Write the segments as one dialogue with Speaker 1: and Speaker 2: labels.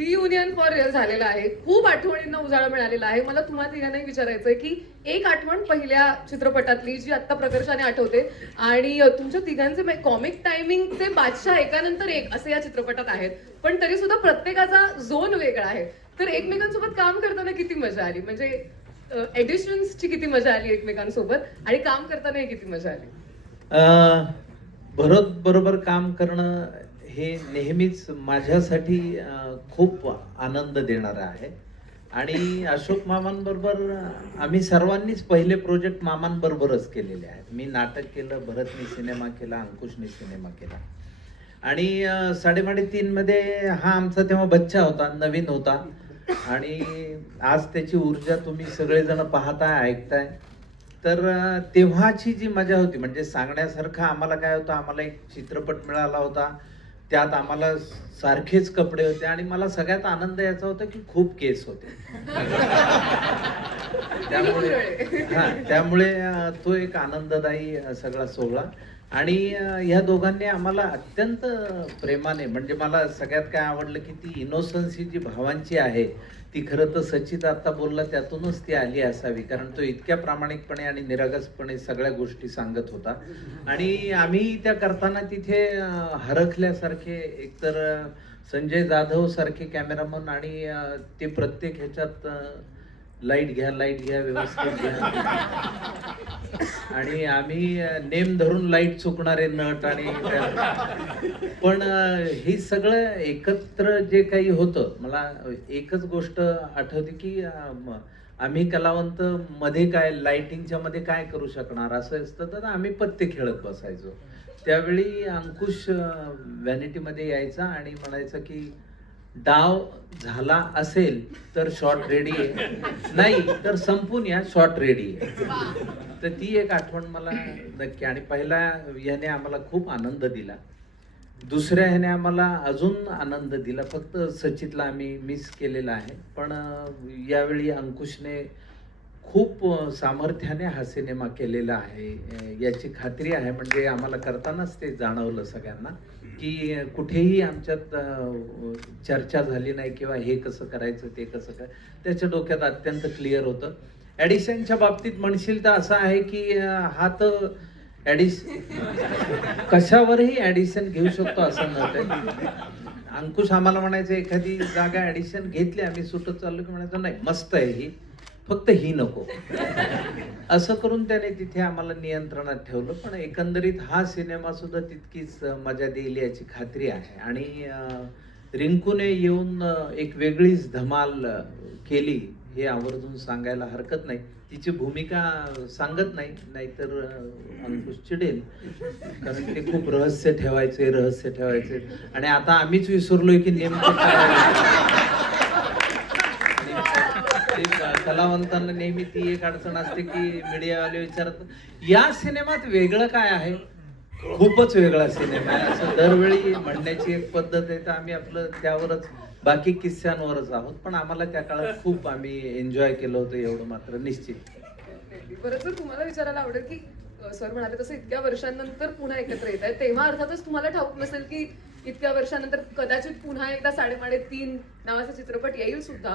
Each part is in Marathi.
Speaker 1: रियुनियन फॉर रिअल झालेलं आहे. खूप आठवणींना उजाळा मिळालेला आहे. मला तुम्हाला तिघांनाही विचारायचंय की एक आठवण पहिल्या चित्रपटातली जी आता प्रकर्षाने आठवते आणि तुमच्या तिघांचे कॉमिक टायमिंगचे बादशाह एकानंतर एक असे या चित्रपटात आहेत. पण तरी सुद्धा प्रत्येकाचा झोन वेगळा आहे. तर एकमेकांसोबत काम करताना किती मजा आली? म्हणजे एडिशन्सची किती मजा आली एकमेकांसोबत? आणि काम करतानाही किती मजा आली?
Speaker 2: भरत बरोबर काम करणं हे नेहमीच माझ्यासाठी खूप आनंद देणारं आहे. आणि अशोक मामांबरोबर आम्ही सर्वांनीच पहिले प्रोजेक्ट मामांबरोबरच केलेले आहेत. मी नाटक केलं भरतनी सिनेमा केला अंकुशनी सिनेमा केला. आणि साडेमाडे तीनमध्ये हा आमचा तेव्हा बच्चा होता नवीन होता. आणि आज त्याची ऊर्जा तुम्ही सगळेजण पाहताय ऐकताय. तर तेव्हाची जी मजा होती म्हणजे सांगण्यासारखं आम्हाला काय होतं आम्हाला एक चित्रपट मिळाला होता. त्यात आम्हाला सारखेच कपडे होते आणि मला सगळ्यात आनंद याचा होता की खूप केस होते. त्यामुळे हा त्यामुळे तो एक आनंददायी सगळा सोहळा. आणि ह्या दोघांनी आम्हाला अत्यंत प्रेमाने म्हणजे मला सगळ्यात काय आवडलं की ती इनोसन्सी जी भावांची आहे ती खरं तर सचित आता बोलला त्यातूनच ती आली असावी कारण तो इतक्या प्रामाणिकपणे आणि निरागसपणे सगळ्या गोष्टी सांगत होता. आणि आम्ही त्या करताना तिथे हरखल्यासारखे एकतर संजय जाधव सारखे कॅमेरामन आणि ते प्रत्येक ह्याच्यात लाइट घ्या लाइट घ्या व्यवस्थित घ्या. आणि आम्ही नेम धरून लाइट चुकणारे नट आणि पण हे सगळं एकत्र जे काही होतं मला एकच गोष्ट आठवते की आम्ही कलावंत मध्ये काय लाइटिंगच्या मध्ये काय करू शकणार असं असतं तर आम्ही पत्ते खेळत बसायचो. त्यावेळी अंकुश व्हॅनिटीमध्ये यायचा आणि म्हणायचं की डाव झाला असेल तर शॉर्ट रेडी आहे. नाही तर संपून या शॉर्ट रेडी आहे. तर ती एक आठवण मला नक्की. आणि पहिला ह्याने आम्हाला खूप आनंद दिला. दुसऱ्या ह्याने आम्हाला अजून आनंद दिला. फक्त सचितला आम्ही मिस केलेला आहे. पण यावेळी अंकुशने खूप सामर्थ्याने हा सिनेमा केलेला आहे. याची खात्री आहे. म्हणजे आम्हाला करतानाच ते जाणवलं सगळ्यांना. की कुठेही आमच्यात चर्चा झाली नाही किंवा हे कसं करायचं ते कसं काय त्याच्या डोक्यात अत्यंत क्लिअर होतं. ॲडिशनच्या बाबतीत म्हणशील तर असं आहे की हा तर ॲडिश कशावरही ॲडिशन घेऊ शकतो असं नव्हतं अंकुश आम्हाला म्हणायचं एखादी जागा ॲडिशन घेतली आम्ही सुटत चाललो की म्हणायचं नाही मस्त आहे ही. फक्त ही नको. असं करून त्याने तिथे आम्हाला नियंत्रणात ठेवलं पण एकंदरीत हा सिनेमा सुद्धा तितकीच मजा देईल याची खात्री आहे. आणि रिंकूने येऊन एक वेगळीच धमाल केली हे आवर्जून सांगायला हरकत नाही. तिची भूमिका सांगत नाही नाहीतर अंकुश चिडेल. कारण ते खूप रहस्य ठेवायचे रहस्य ठेवायचे. आणि आता आम्हीच विसरलोय की नेमकं काय आणि ते कलावंतांना नेहमी ती एक अडचण असते की मीडियावाले विचारत या सिनेमात वेगळं काय आहे? खूपच वेगळा सिनेमा आहे. असं दरवेळी म्हणण्याची एक पद्धत आहे तर आम्ही आपलं त्यावरच बाकी किस्स्यांवरच आहोत. पण आम्हाला त्या काळात खूप आम्ही एन्जॉय केलं होतं एवढं मात्र निश्चित.
Speaker 1: बरं तुम्हाला विचारायला आवडेल की सर म्हणाले तसं इतक्या वर्षांनंतर पुन्हा एकत्र येत आहे तेव्हा अर्थातच तुम्हाला ठाऊक नसेल की इतक्या वर्षानंतर कदाचित पुन्हा एकदा साडेमाडे तीन नावाचा चित्रपट येईल सुद्धा.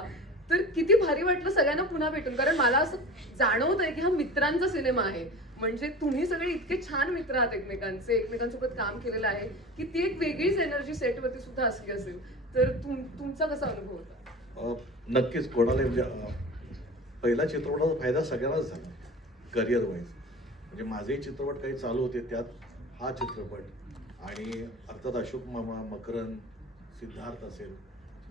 Speaker 1: तर किती भारी वाटलं सगळ्यांना पुन्हा भेटून. कारण मला असं जाणवत आहे की हा मित्रांचा सिनेमा आहे. म्हणजे तुम्ही सगळे इतके छान मित्र आहात एकमेकांचे एकमेकांसोबत काम केलेलं आहे की ती एक वेगळीच एनर्जी सेटवरती सुद्धा असली असेल. तर तुम तुमचा कसा अनुभव होता?
Speaker 3: नक्कीच कोणाला म्हणजे पहिला चित्रपटाचा फायदा सगळ्यांनाच झाला करिअर वाईज म्हणजे माझे चित्रपट काही चालू होते त्यात हा चित्रपट आणि अर्थात अशोक मामा मकरन सिद्धार्थ असेल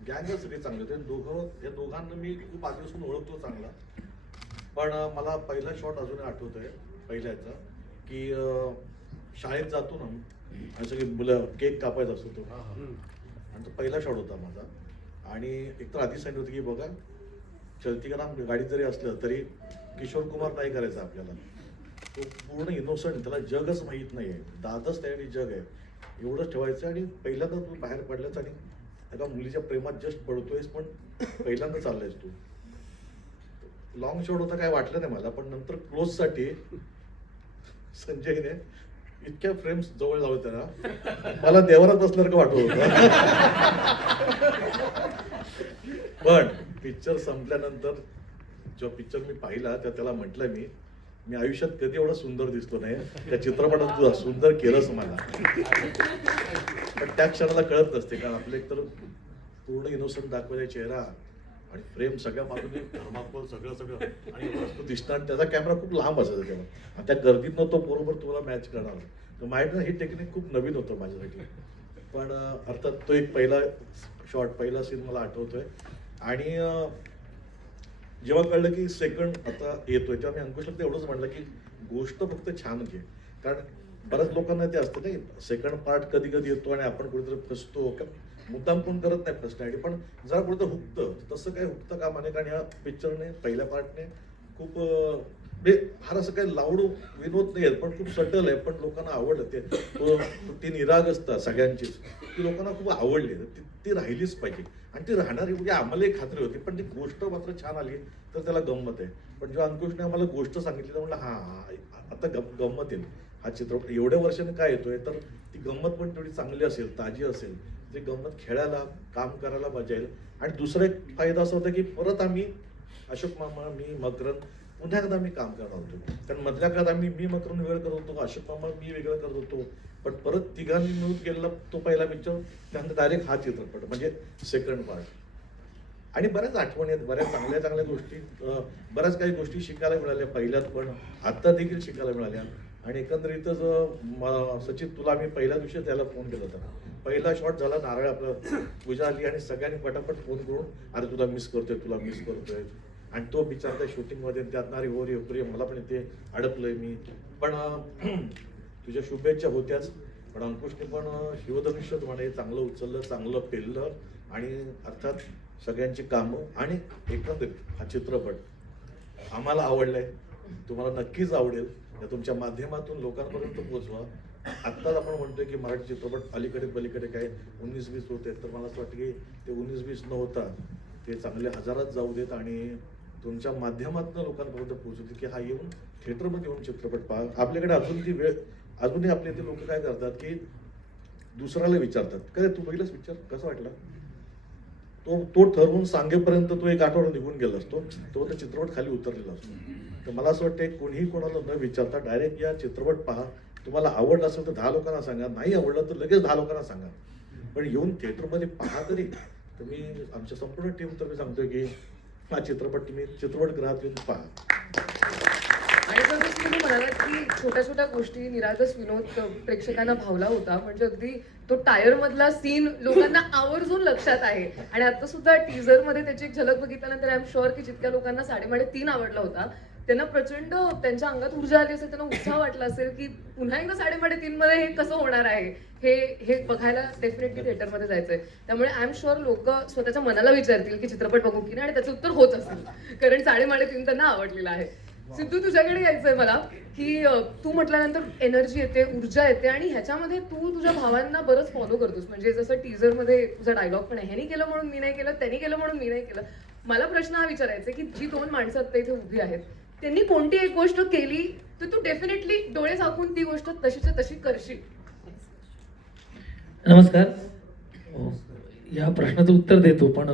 Speaker 3: गँगच सगळे चांगले होते. दोघं या दोघांना मी खूप आधीपासून ओळखतो चांगला. पण मला पहिला शॉट अजून आठवत आहे पहिल्याचा की शाळेत जातो ना आणि सगळी मुलं केक कापायचा असतो तो आणि तो पहिला शॉट होता माझा. आणि एकतर आधी सांगितलं होतं की बघा चलती का नाम गाडीत जरी असलं तरी किशोर कुमार नाही करायचा आपल्याला. तो पूर्ण इनोसंट त्याला जगच माहीत नाही आहे दादच त्यासाठी जग आहे. एवढंच ठेवायचं आणि पहिल्यांदा तू बाहेर पडलास आणि एका मुलीच्या प्रेमात जस्ट पडतोयस पण पहिल्यांदा चाललायस तू. लॉंग शॉट होता काय वाटलं नाही मला पण नंतर क्लोजसाठी संजयने इतक्या फ्रेम्स जवळ जाऊ त्याला. मला देवरात बसल्यासारखं वाटत होतं? पण पिक्चर संपल्यानंतर जो पिक्चर मी पाहिला त्या त्याला म्हटलं मी मी आयुष्यात कधी एवढा सुंदर दिसतो नाही. त्या चित्रपटात तुझा सुंदर केलंस मला. पण त्या क्षणाला कळत नसते कारण आपले एकतर पूर्ण इनोसंट दाखवायचा चेहरा आणि फ्रेम सगळ्या बाजूने धर्माकोल सगळं सगळं. आणि एवढंच तो दिसणार आणि त्याचा कॅमेरा खूप लांब असायचा तेव्हा. आणि त्या गर्दीतनं तो बरोबर तुम्हाला मॅच करणार. तर माहिती हे टेक्निक खूप नवीन होतं माझ्यासाठी. पण अर्थात तो एक पहिला शॉट पहिला सीन मला आठवतोय. आणि जेव्हा कळलं की सेकंड आता येतोय तेव्हा मी अंकुशला एवढंच म्हणलं की गोष्ट फक्त छान घे. कारण बऱ्याच लोकांना ते असतं नाही सेकंड पार्ट कधी कधी येतो आणि आपण कुठेतरी फसतो. मुद्दाम कोण करत नाही फसण्यासाठी पण जरा कुठेतरी हुकतं. तसं काही हुकतं का माने कारण ह्या पिक्चरने पहिल्या पार्टने खूप म्हणजे फार असं काही लावड विनोद नाही आहेत पण खूप सटल आहे पण लोकांना आवडलं. ते तो ती निरागसता सगळ्यांचीच. ती लोकांना खूप आवडली. ती ती राहिलीच पाहिजे. आणि ती राहणारी म्हणजे आम्हालाही खात्री होती पण ती गोष्ट मात्र छान आली तर त्याला गंमत आहे. पण जेव्हा अंकुशने आम्हाला गोष्ट सांगितली तर म्हटलं हा आता गम गंमत येईल. हा चित्रपट एवढ्या वर्षाने काय येतोय? तर ती गंमत पण तेवढी चांगली असेल ताजी असेल. ती गंमत खेळायला काम करायला मजा येईल. आणि दुसरा एक फायदा असा होता की परत आम्ही अशोक मामा मी मकरन पुन्हा एकदा आम्ही काम करणार होतो. कारण मधल्या काळात आम्ही मी मात्र वेगळं करत होतो अशोक मामा मी वेगळं करत होतो. पण परत तिघांनी मिळून गेलेला तो पहिला पिक्चर त्यानंतर डायरेक्ट हा चित्रपट म्हणजे सेकंड पार्ट आणि बऱ्याच आठवणी आहेत बऱ्याच चांगल्या चांगल्या गोष्टी बऱ्याच काही गोष्टी शिकायला मिळाल्या पहिल्यात पण आत्ता देखील शिकायला मिळाल्या. आणि एकंदरीतच सचिन तुला मी पहिल्या दिवशी त्याला फोन केला होता. पहिला शॉट झाला नारळ आपलं पूजा आली आणि सगळ्यांनी पटापट फोन करून अरे तुला मिस करतोय तुला मिस करतोय. आणि तो बिचार त्या शूटिंगमध्ये त्यात नारी होरी प्रिय मला पण इथे अडकलोय मी. पण तुझ्या शुभेच्छा होत्याच. पण अंकुशने पण शिवधनुष्य म्हणे चांगलं उचललं चांगलं पेललं आणि अर्थात सगळ्यांची कामं आणि एकंदरीत हा चित्रपट. आम्हाला आवडलाय. तुम्हाला नक्कीच आवडेल. या तुमच्या माध्यमातून लोकांपर्यंत पोचवा आत्ताच आपण म्हणतोय की मराठी चित्रपट अलीकडे पलीकडे काय उन्नीस वीस होते तर मला असं वाटतं की ते उन्नीस वीस न होता ते चांगले हजारात जाऊ देत आणि तुमच्या माध्यमातून लोकांपर्यंत पोहोचवते की हा येऊन थिएटरमध्ये येऊन चित्रपट पहा आपल्याकडे अजून ती वेळ अजूनही आपले ते लोक काय करतात की दुसऱ्याला विचारतात. काय तू पहिलाच विचार? कसं वाटला? तो तो ठरवून सांगेपर्यंत तो एक आठवडा निघून गेला असतो. तो तर चित्रपट खाली उतरलेला असतो. तर मला असं वाटतं कोणीही कोणाला न विचारता डायरेक्ट या चित्रपट पहा. तुम्हाला आवडलं असेल तर दहा लोकांना सांगा. नाही आवडलं तर लगेच दहा लोकांना सांगा. पण येऊन थिएटरमध्ये पहा तरी. तर मी आमच्या संपूर्ण टीम तर मी सांगतोय की हा चित्रपट तुम्ही चित्रपटगृहात येऊन पहा.
Speaker 1: आणि जसं तुम्ही म्हणालात की छोट्या छोट्या गोष्टी निरागस विनोद प्रेक्षकांना भावला होता म्हणजे अगदी तो टायर मधला सीन लोकांना आवर्जून लक्षात आहे. आणि आता सुद्धा टीजरमध्ये त्याची एक झलक बघितल्यानंतर आय एम शुअर की जितक्या लोकांना साडेमाडे तीन आवडला होता त्यांना प्रचंड त्यांच्या अंगात ऊर्जा आली असेल त्यांना उत्साह वाटला असेल की पुन्हा एकदा साडेमाडे तीन मध्ये हे कसं होणार आहे? हे हे बघायला डेफिनेटली थिएटरमध्ये जायचंय. त्यामुळे आय एम शुअर लोक स्वतःच्या मनाला विचारतील की चित्रपट बघू की नाही आणि त्याचं उत्तर होत असेल. कारण साडेमाडे तीन त्यांना आवडलेला आहे. सिद्धू तुझ्याकडे यायचंय मला की तू म्हटल्यानंतर एनर्जी येते ऊर्जा येते आणि ह्याच्यामध्ये तू तुझ्या भावांना बरंच फॉलो करतोस. म्हणजे जसं टीजरमध्ये तुझा डायलॉग पण आहे. ह्यानी केलं म्हणून मी नाही केलं त्यांनी केलं म्हणून मी नाही केलं. मला प्रश्न हा विचारायचा आहे की जी दोन माणसं आता इथे उभी आहेत त्यांनी कोणती एक गोष्ट केली तर तू डेफिनेटली डोळे झाकून ती गोष्ट तशीच्या तशी करशील.
Speaker 4: नमस्कार. या प्रश्नाचं उत्तर देतो पण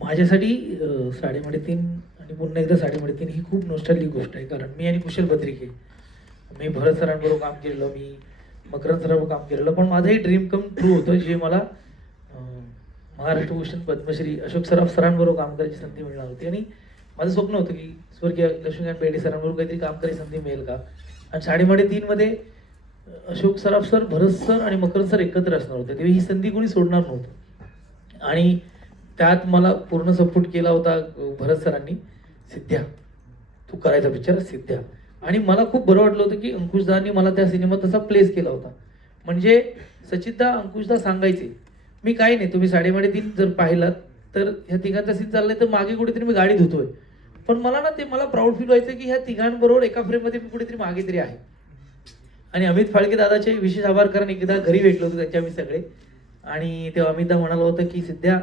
Speaker 4: माझ्यासाठी साडेमाडे तीन आणि पुन्हा एकदा साडेमाडे तीन ही खूप नॉस्टॅल्जिक गोष्ट आहे. कारण मी आणि कुशल बद्रिके मी भरत सरांबरोबर काम केलेलं मी मकरंद सरांबरोबर काम केलेलं पण माझंही ड्रीम कम ट्रू होतं जे मला महाराष्ट्र भूषण पद्मश्री अशोक सराफ सरांबरोबर काम करायची संधी मिळणार होती. आणि माझं स्वप्न होतं की स्वर्गीय लक्ष्मीकांत बेर्डे सरांवर काहीतरी काम करायची संधी मिळेल का? आणि साडेमाडे तीनमध्ये अशोक सराफ सर भरत सर आणि मकर सर एकत्र असणार होते. तेव्हा ही संधी कोणी सोडणार नव्हतं. आणि त्यात मला पूर्ण सपोर्ट केला होता भरत सरांनी सिद्ध्या. तू करायचा पिक्चर सिद्ध्या. आणि मला खूप बरं वाटलं होतं की अंकुशदानी मला त्या सिनेमात तसा प्लेस केला होता. म्हणजे सचितदा अंकुशदा सांगायचे मी काही नाही तुम्ही साडेमाडे तीन जर पाहिलात तर ह्या तिघांचा सीन चाललाय तर मागे कुठेतरी मी गाडी धुतोय. पण मला ना ते मला प्राऊड फील व्हायचं की ह्या तिघांबरोबर एका फ्रेममध्ये मी कुठेतरी मागे तरी आहे. आणि अमित फाळके दादाचे विशेष आभार कारण एकदा घरी भेटलो होतो त्यांच्या आम्ही सगळे. आणि तेव्हा अमितदा म्हणाला होतं की सध्या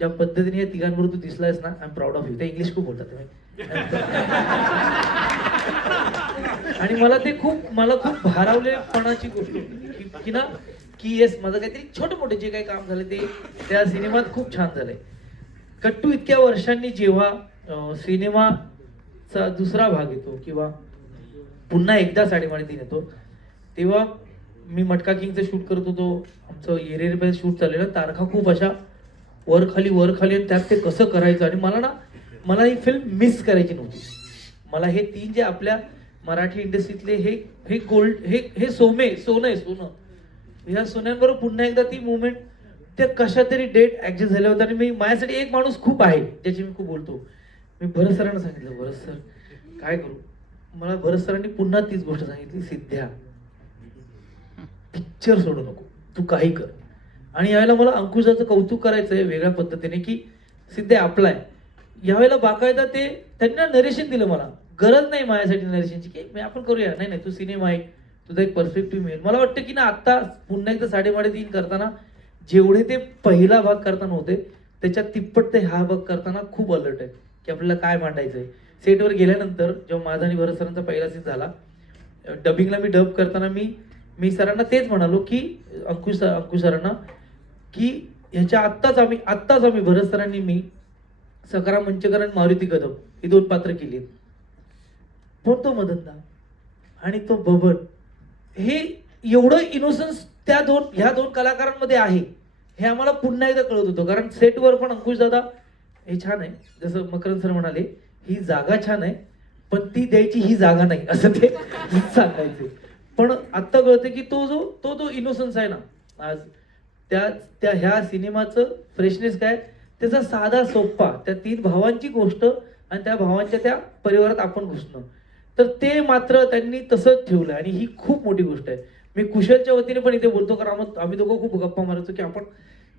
Speaker 4: ज्या पद्धतीने या तिघांबरोबर तू दिसलायस ना I am proud of you ते इंग्लिश खूप बोलतात तुम्ही आणि मला ते खूप मला खूप भारावलेपणाची गोष्ट होती की- ना की येस माझं काहीतरी छोटे मोठे जे काही काम झालं ते त्या सिनेमात खूप छान झालंय. कट्टू इतक्या वर्षांनी जेव्हा सिनेमाचा दुसरा भाग येतो किंवा पुन्हा एकदा साडेमाडे येतो. तेव्हा मी मटका किंगचं शूट करत होतो. आमचं एरिया शूट चाललेलं. तारखा खूप अशा वर खाली वर खाली आणि त्यात ते कसं करायचं आणि मला ना मला ही फिल्म मिस करायची नव्हती. मला हे तीन जे आपल्या मराठी इंडस्ट्रीतले हे हे गोल्ड हे हे सोमे सोनं आहे सोनं. ह्या सोन्यांबरोबर पुन्हा एकदा ती मुवमेंट त्या कशा तरी डेट ॲडजस्ट झाल्या होत्या आणि मी माझ्यासाठी एक माणूस खूप आहे ज्याची मी खूप बोलतो. मी भरत सरांना सांगितलं भरत सर काय करू? मला भरत सरांनी पुन्हा तीच गोष्ट सांगितली सिद्ध्या पिक्चर सोडू नको तू काही कर. आणि यावेळेला मला अंकुशाचं कौतुक करायचं आहे वेगळ्या पद्धतीने की सिद्धे आपला आहे. यावेळेला बाकायदा ते त्यांना नरेशन दिलं मला. गरज नाही माझ्यासाठी नरेशनची की मी आपण करूया. नाही नाही तू सिनेमा आहे तुझा एक पर्स्पेक्टिव्ह मिळेल. मला वाटतं की ना आत्ता पुन्हा एकदा साडेमाडे तीन करताना जेवढे ते पहिला भाग करताना होते त्याच्यात तिप्पट ते हा भाग करताना खूप अलर्ट आहे. की आपल्याला काय मांडायचं आहे सेटवर गेल्यानंतर जेव्हा माझा आणि भरत सरांचा पहिला सीन झाला डबिंगला मी डब करताना मी मी सरांना तेच म्हणालो की अंकुश सर अंकुश सरांना की ह्याच्या आत्ताच आम्ही आत्ताच आम्ही भरत सरांनी मी सकाराम मंचकर आणि मारुती कदम ही दोन पात्र केली आहेत. पण तो मदनदा आणि तो बबन हे एवढं इनोसन्स त्या दोन ह्या दोन कलाकारांमध्ये आहे हे आम्हाला पुन्हा एकदा कळत होतं. कारण सेटवर पण अंकुश दादा हे छान आहे. जसं मकरंद सर म्हणाले ही जागा छान आहे पण ती द्यायची ही जागा नाही. असं ते सांगायचे. पण आत्ता कळतं की तो जो तो जो इनोसन्स आहे ना आज त्या त्या ह्या सिनेमाचं फ्रेशनेस काय? त्याचा साधा सोप्पा त्या तीन भावांची गोष्ट आणि त्या भावांच्या त्या परिवारात आपण घुसणं. तर ते मात्र त्यांनी तसंच ठेवलं आणि ही खूप मोठी गोष्ट आहे. मी कुशलच्या वतीने पण इथे बोलतो कारण आम्ही आम्ही दोघं खूप गप्पा मारायचो की आपण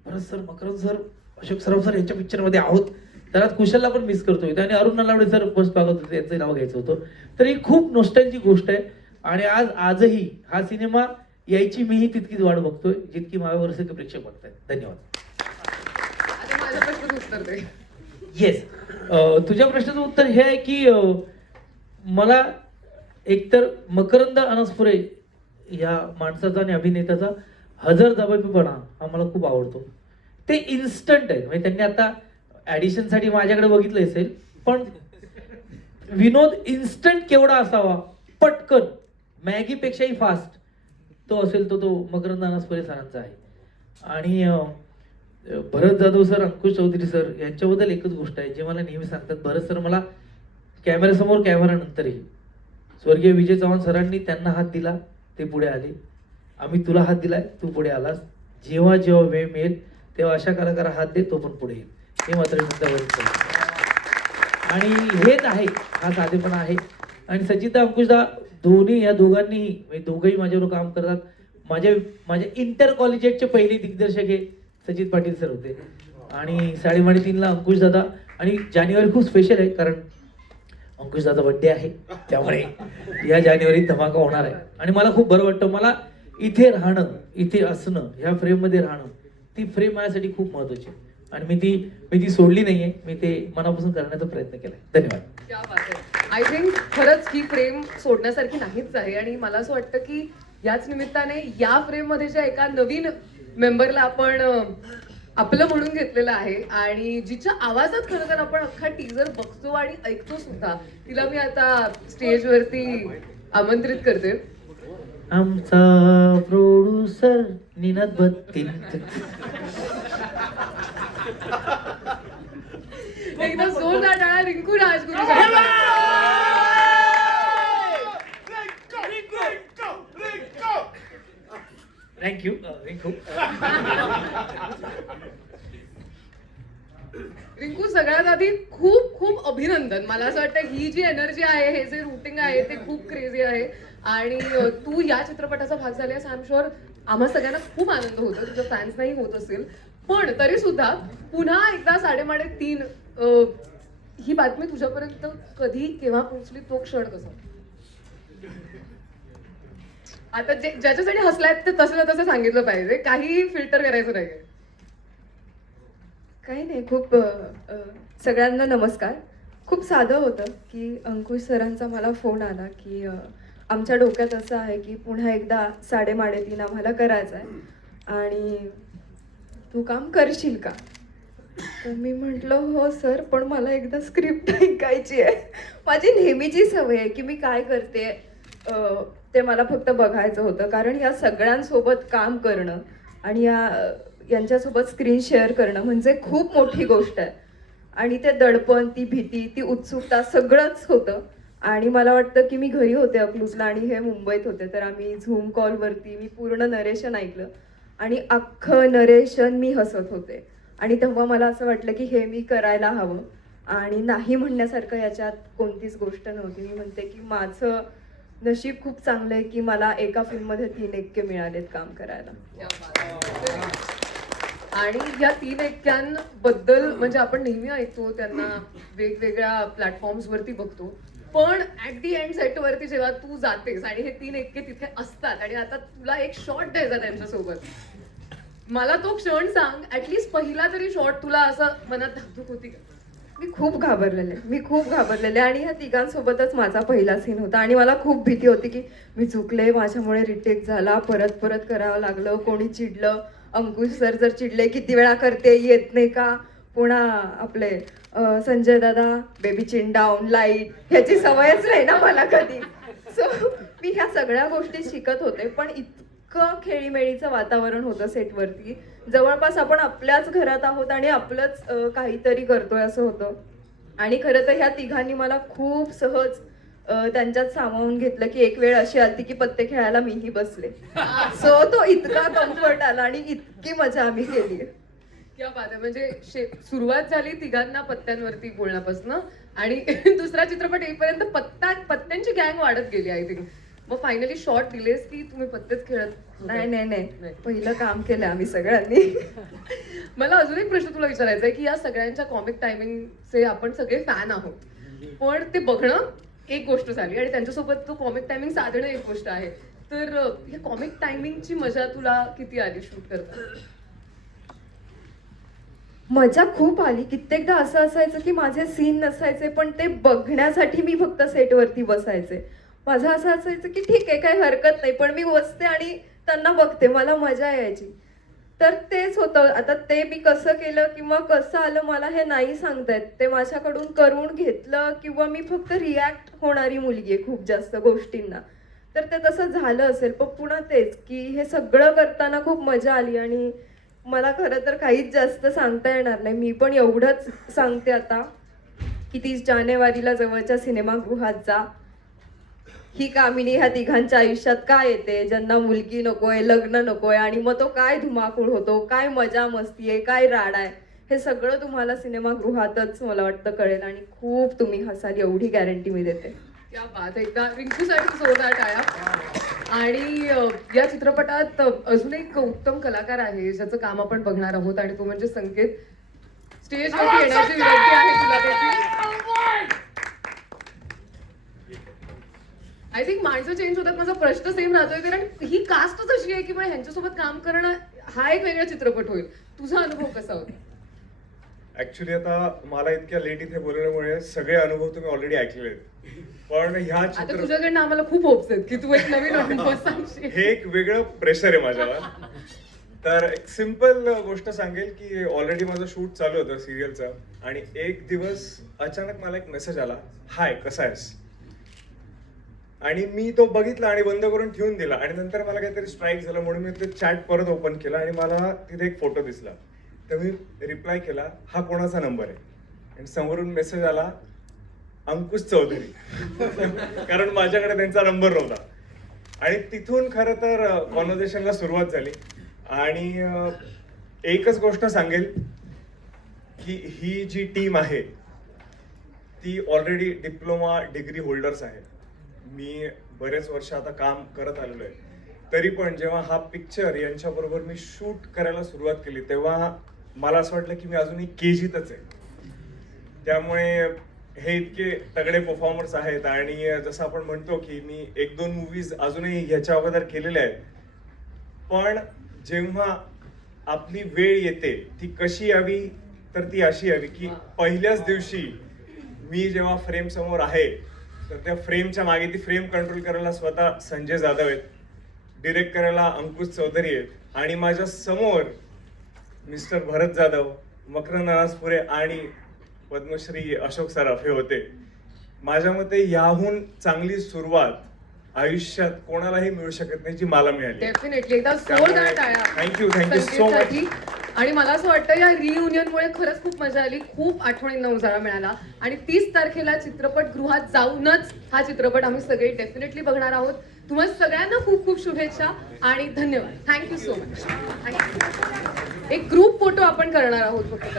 Speaker 4: Bharat sir Makarand sir Ashok Saraf sir यांच्या पिक्चरमध्ये आहोत. तर आज कुशलला पण मिस करतोय. आणि अरुण नलावडे सर फर्स्ट भागत होते यांचं नाव घ्यायचं होतं. तर ही खूप नोस्टॅलची गोष्ट आहे. आणि आज आजही हा सिनेमा यायची मीही तितकीच वाट बघतोय जितकी महावर्ष प्रेक्षक बघतायत. धन्यवाद. येस तुझ्या प्रश्नाचं उत्तर हे आहे की मला एकतर मकरंद अनसपुरे या माणसाचा आणि अभिनेत्याचा हजर जबाबीपणा हा मला खूप आवडतो. ते इन्स्टंट आहे म्हणजे त्यांनी आता ॲडिशनसाठी माझ्याकडे बघितलं असेल पण विनोद इन्स्टंट केवढा असावा? पटकन. मॅगीपेक्षाही फास्ट तो असेल तो तो मकरंद सरांचा आहे. आणि भरत जाधव सर अंकुश चौधरी सर यांच्याबद्दल एकच गोष्ट आहे जे मला नेहमी सांगतात. भरत सर मला कॅमेऱ्यासमोर कॅमेऱ्यानंतरही. स्वर्गीय विजय चव्हाण सरांनी त्यांना हात दिला ते पुढे आले. आम्ही तुला हात दिलाय तू पुढे आलास. जेव्हा जेव्हा वेळ मिळेल तेव्हा अशा कलाकारा हात देतो पण पुढे हे मात्र आणि हेच आहे हा साधेपणा आहे. आणि सचिता अंकुशदा दोन्ही या दोघांनीही म्हणजे दोघंही माझ्यावर काम करतात. माझ्या माझ्या इंटर कॉलेजेटचे पहिले दिग्दर्शक हे सचित पाटील सर होते. आणि साडेमाडे तीनला अंकुश दादा आणि जानेवारी खूप स्पेशल आहे कारण अंकुश दादा बड्डे आहे त्यामुळे या जानेवारीत धमाका होणार आहे. आणि मला खूप बरं वाटतं मला इथे राहणं इथे असणं ह्या फ्रेममध्ये राहणं ती फ्रेम माझ्यासाठी खूप महत्वाची आहे. आणि मी ती मी ती सोडली नाहीये. मी ते मनापासून करण्याचा प्रयत्न केलाय. धन्यवाद.
Speaker 1: आय थिंक खरंच ही फ्रेम सोडण्यासारखी नाहीच आहे. आणि मला असं वाटतं की याच निमित्ताने या फ्रेममध्ये ज्या एका नवीन मेंबरला आपण आपलं म्हणून घेतलेलं आहे आणि जिच्या आवाजात खरं तर आपण अख्खा टीजर बघतो आणि ऐकतो सुद्धा तिला मी आता स्टेजवरती आमंत्रित करते.
Speaker 4: आमचा प्रोड्युसर निनाद बत्तीन.
Speaker 1: एकदा जोरदार टाळा रिंकू राजगुरू
Speaker 4: थँक्यू रिंकू
Speaker 1: रिंकू सगळ्यात आधी खूप खूप अभिनंदन. मला असं वाटतं ही जी एनर्जी आहे हे जे रुटीन आहे ते खूप क्रेझी आहे. आणि तू या चित्रपटाचा भाग झाल्यास आय एम शुअर आम्हा सगळ्यांना खूप आनंद होतो तुझ्या फॅन्स नाही होत असेल. पण तरी सुद्धा पुन्हा एकदा साडेमाडे तीन ही बातमी तुझ्यापर्यंत कधी केव्हा पोहोचली तो क्षण कसा आता जे ज्याच्यासाठी हसलायत ते तसं तसं सांगितलं पाहिजे. काही फिल्टर करायचं नाही
Speaker 5: काही नाही खूप सगळ्यांना नमस्कार. खूप साधं होतं की अंकुश सरांचा मला फोन आला की आमच्या डोक्यात असं आहे की पुन्हा एकदा साडेमाडे तीन आम्हाला करायचं आहे आणि तू काम करशील का? तर मी म्हटलं हो सर पण मला एकदा स्क्रिप्ट ऐकायची आहे. माझी नेहमीची सवय आहे की मी काय करते ते मला फक्त बघायचं होतं. कारण या सगळ्यांसोबत काम करणं आणि या यांच्यासोबत स्क्रीन शेअर करणं म्हणजे खूप मोठी गोष्ट आहे. आणि ते दडपण ती भीती ती उत्सुकता सगळंच होतं. आणि मला वाटतं की मी घरी होते अकलूजला आणि हे मुंबईत होते. तर आम्ही झूम कॉलवरती मी पूर्ण नरेशन ऐकलं आणि अख्खं नरेशन मी हसत होते. आणि तेव्हा मला असं वाटलं की हे मी करायला हवं. आणि नाही म्हणण्यासारखं याच्यात कोणतीच गोष्ट नव्हती. मी म्हणते की माझं नशीब खूप चांगलं आहे की मला एका फिल्ममध्ये तीन एक्के मिळालेत काम करायला.
Speaker 1: आणि या तीन ऐक्यांबद्दल म्हणजे आपण नेहमी ऐकतो त्यांना वेगवेगळ्या प्लॅटफॉर्म्सवरती बघतो. पण ऍट दी एंड सेट वरती जेव्हा तू जातेस आणि हे तीन इतके तिथे असतात आणि आता तुला एक शॉट द्यायचा त्यांच्यासोबत. मला तो क्षण सांग ऍटलीस्ट पहिला तरी शॉट तुला असं मनात धाकधूक होती का?
Speaker 5: मी खूप घाबरलेले मी खूप घाबरलेले आणि ह्या तिघांसोबतच माझा पहिला सीन होता आणि मला खूप भीती होती की मी चुकले माझ्यामुळे रिटेक झाला परत परत करावं लागलं कोणी चिडलं अंकुश सर जर चिडले किती वेळा करते येत नाही का? पुन्हा आपले संजय दादा बेबी चिन डाऊन लाइट ह्याची सवयच नाही ना मला कधी. सो मी ह्या सगळ्या गोष्टी शिकत होते पण इतकं खेळीमेळीचं वातावरण होतं सेटवरती. जवळपास आपण आपल्याच घरात आहोत आणि आपलंच काहीतरी करतोय असं होतं. आणि खरं तर ह्या तिघांनी मला खूप सहज त्यांच्यात सामावून घेतलं की एक वेळ अशी आली की पत्ते खेळायला मीही बसले. सो तो इतका कम्फर्ट आला आणि इतकी मजा आम्ही केली
Speaker 1: क्या बात आहे म्हणजे सुरुवात झाली तिघांना पत्त्यांवरती बोलण्यापासून आणि दुसरा चित्रपट येईपर्यंत पत्ता पत्त्यांची गँग वाढत गेली आय थिंक मग फायनली शॉर्ट दिलेस की तुम्ही पत्तेच खेळत?
Speaker 5: नाही नाही नाही.
Speaker 1: नाही.
Speaker 5: पहिलं काम केलं आम्ही सगळ्यांनी.
Speaker 1: मला अजून एक प्रश्न तुला विचारायचा आहे की या सगळ्यांच्या कॉमिक टायमिंगचे आपण सगळे फॅन आहोत. पण ते बघणं एक गोष्ट झाली आणि त्यांच्यासोबत तो कॉमिक टायमिंग साधणं एक गोष्ट आहे. तर या कॉमिक टायमिंगची मजा तुला किती आली शूट करताना
Speaker 5: मजा खूप आली. कित्येकदा असं असायचं की माझे सीन नसायचे पण ते बघण्यासाठी मी फक्त सेटवरती बसायचे. माझं असं असायचं की ठीक आहे काही हरकत नाही पण मी बसते आणि त्यांना बघते मला मजा यायची. तर तेच होतं. आता ते मी कसं केलं किंवा कसं आलं मला हे नाही सांगतायत. ते माझ्याकडून करून घेतलं किंवा मी फक्त रिॲक्ट होणारी मुलगी आहे खूप जास्त गोष्टींना. तर ते तसं झालं असेल. पण पुन्हा तेच की हे सगळं करताना खूप मजा आली आणि मला खरं तर काहीच जास्त सांगता येणार नाही. मी पण एवढंच सांगते आता की तीस जानेवारीला जवळच्या सिनेमागृहात जा. ही कामिनी ह्या तिघांच्या आयुष्यात काय येते? ज्यांना मुलगी नकोय लग्न नकोय आणि मग तो काय धुमाकूळ होतो? काय मजा मस्ती आहे? काय राड आहे? हे सगळं तुम्हाला सिनेमागृहातच मला वाटतं कळेल आणि खूप तुम्ही हसाल एवढी गॅरंटी मी देते.
Speaker 1: क्या बात एकदा रिंकूसाठी जोरदार टाळ्या. आणि या चित्रपटात अजून एक उत्तम कलाकार आहे ज्याचं काम आपण बघणार आहोत आणि तो म्हणजे संकेत. स्टेजवरती येण्याची विनंती आहे तुला त्याची आय थिंक माणसं चेंज होतात माझा प्रश्न सेम राहतोय कारण ही कास्टच अशी आहे की मग ह्यांच्यासोबत काम करणं हा एक वेगळा चित्रपट होईल. तुझा अनुभव कसा होता?
Speaker 6: ऍक्च्युली आता मला इतक्या लेट इथे बोलवल्यामुळे सगळे अनुभव तुम्ही ऑलरेडी ऐकलेले आहेत. पण ह्या
Speaker 1: आता
Speaker 6: चित्र
Speaker 1: तुझ्याकडनं आम्हाला खूप होप्स आहेत की तू एक नवीन अनुभव सांगशील.
Speaker 6: हे एक वेगळं प्रेशर आहे माझ्यावर. तर एक सिंपल गोष्ट सांगेल की ऑलरेडी माझं शूट चालू होतं सिरियलचं आणि एक दिवस अचानक मला एक मेसेज आला. हाय कसा आहेस? आणि मी तो बघितला आणि बंद करून ठेवून दिला. आणि नंतर मला काहीतरी स्ट्राईक झालं म्हणून मी ते चॅट परत ओपन केला आणि मला तिथे एक फोटो दिसला. तर मी रिप्लाय केला हा कोणाचा नंबर आहे? आणि समोरून मेसेज आला अंकुश चौधरी. कारण माझ्याकडे त्यांचा नंबर नव्हता. आणि तिथून खरं तर कॉन्व्हर्सेशनला सुरुवात झाली. आणि एकच गोष्ट सांगेल की ही जी टीम आहे ती ऑलरेडी डिप्लोमा डिग्री होल्डर्स आहेत मी बरेच वर्ष आता काम करत आलेलो आहे. तरी पण जेव्हा हा पिक्चर यांच्याबरोबर मी शूट करायला सुरुवात केली तेव्हा मला असं वाटलं की मी अजूनही के जीतच आहे. त्यामुळे हे इतके तगडे परफॉर्मर्स आहेत आणि जसं आपण म्हणतो की मी एक दोन मूवीज अजूनही ह्याच्या अगोदर केलेल्या आहेत. पण जेव्हा आपली वेळ येते ती कशी यावी तर ती अशी यावी की पहिल्याच दिवशी मी जेव्हा फ्रेम समोर आहे तर त्या फ्रेमच्या मागे ती फ्रेम कंट्रोल करायला स्वतः संजय जाधव आहेत डिरेक्ट करायला अंकुश चौधरी आहेत आणि माझ्यासमोर मिस्टर भरत जाधव मकरंद अनासपुरे आणि पद्मश्री अशोक सराफ हे होते. माझ्या मते याहून चांगली सुरुवात आयुष्यात कोणालाही मिळू शकत नाही जी मला मिळाली.
Speaker 1: डेफिनेटली एकदा जोरदार टाळ्या
Speaker 6: थँक्यू थँक्यू सो मच.
Speaker 1: आणि मला असं वाटतं या रियुनियनमुळे खरंच खूप मजा आली. खूप आठवणींना उजाळा मिळाला. आणि तीस तारखेला चित्रपटगृहात जाऊनच हा चित्रपट आम्ही सगळे डेफिनेटली बघणार आहोत. तुम्हाला सगळ्यांना खूप खूप शुभेच्छा आणि धन्यवाद. Thank you so much thank you एक ग्रुप फोटो आपण करणार आहोत फक्त.